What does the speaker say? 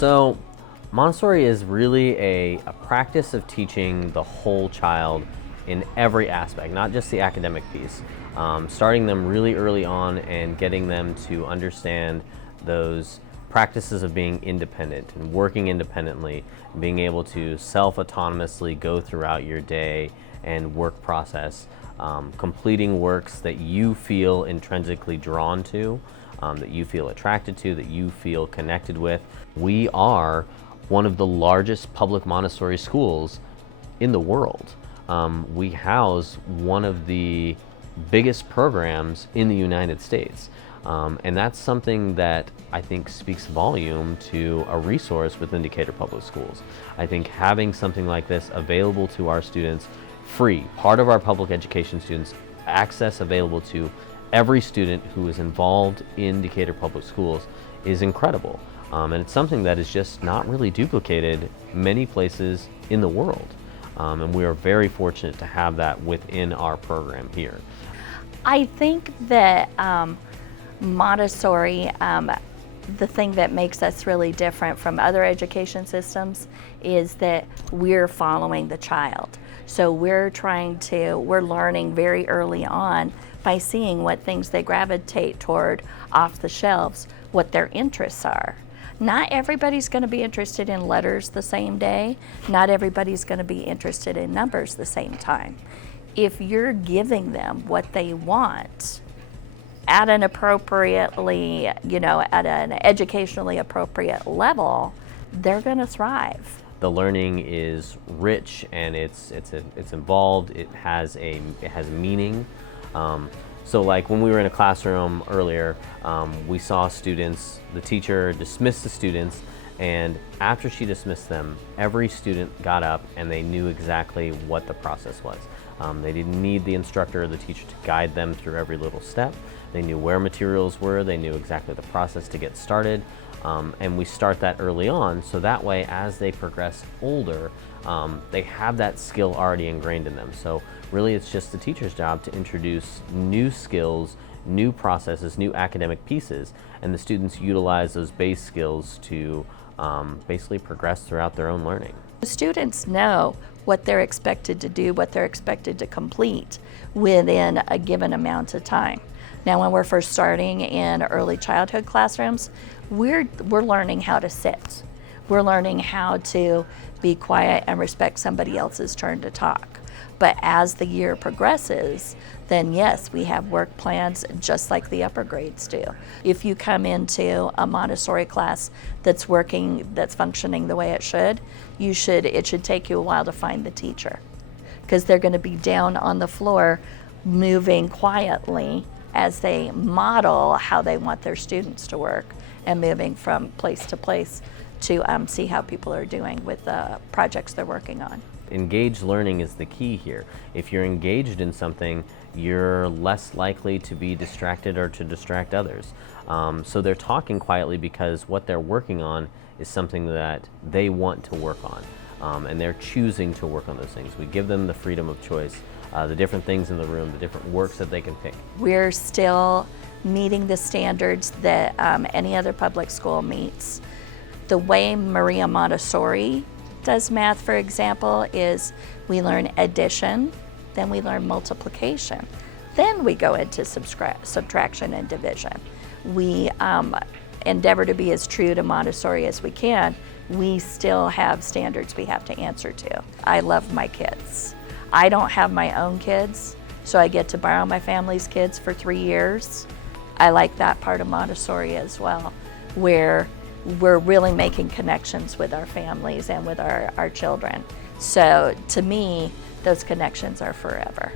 So Montessori is really a practice of teaching the whole child in every aspect, not just the academic piece. Starting them really early on and getting them to understand those practices of being independent and working independently, being able to self-autonomously go throughout your day and work process, completing works that you feel intrinsically drawn to, that you feel attracted to, that you feel connected with. We are one of the largest public Montessori schools in the world. We house one of the biggest programs in the United States. And that's something that I think speaks volume to a resource within Decatur Public Schools. I think having something like this available to our students, free, part of our public education students, access available to every student who is involved in Decatur Public Schools is incredible. And it's something that is just not really duplicated many places in the world. And we are very fortunate to have that within our program here. I think that Montessori, the thing that makes us really different from other education systems is that we're following the child. So we're learning very early on by seeing what things they gravitate toward off the shelves, what their interests are. Not everybody's going to be interested in letters the same day. Not everybody's going to be interested in numbers the same time. If you're giving them what they want at an appropriately, at an educationally appropriate level, they're going to thrive. The learning is rich and it's involved. It has meaning. So like when we were in a classroom earlier, we saw students, the teacher dismissed the students, and after she dismissed them, every student got up and they knew exactly what the process was. They didn't need the instructor or the teacher to guide them through every little step. They knew where materials were, they knew exactly the process to get started. And we start that early on, so that way as they progress older, they have that skill already ingrained in them. So really it's just the teacher's job to introduce new skills, new processes, new academic pieces, and the students utilize those base skills to basically progress throughout their own learning. The students know what they're expected to do, what they're expected to complete within a given amount of time. Now, when we're first starting in early childhood classrooms, we're learning how to sit. We're learning how to be quiet and respect somebody else's turn to talk. But as the year progresses, then yes, we have work plans just like the upper grades do. If you come into a Montessori class that's functioning the way it should, it should take you a while to find the teacher, because they're going to be down on the floor moving quietly as they model how they want their students to work and moving from place to place to see how people are doing with the projects they're working on. Engaged learning is the key here. If you're engaged in something, you're less likely to be distracted or to distract others. So they're talking quietly because what they're working on is something that they want to work on, and they're choosing to work on those things. We give them the freedom of choice, the different things in the room, the different works that they can pick. We're still meeting the standards that any other public school meets. The way Maria Montessori does math, for example, is we learn addition, then we learn multiplication, then we go into subtraction and division. We endeavor to be as true to Montessori as we can. We still have standards we have to answer to. I love my kids. I don't have my own kids, so I get to borrow my family's kids for 3 years. I like that part of Montessori as well, where we're really making connections with our families and with our children. So to me, those connections are forever.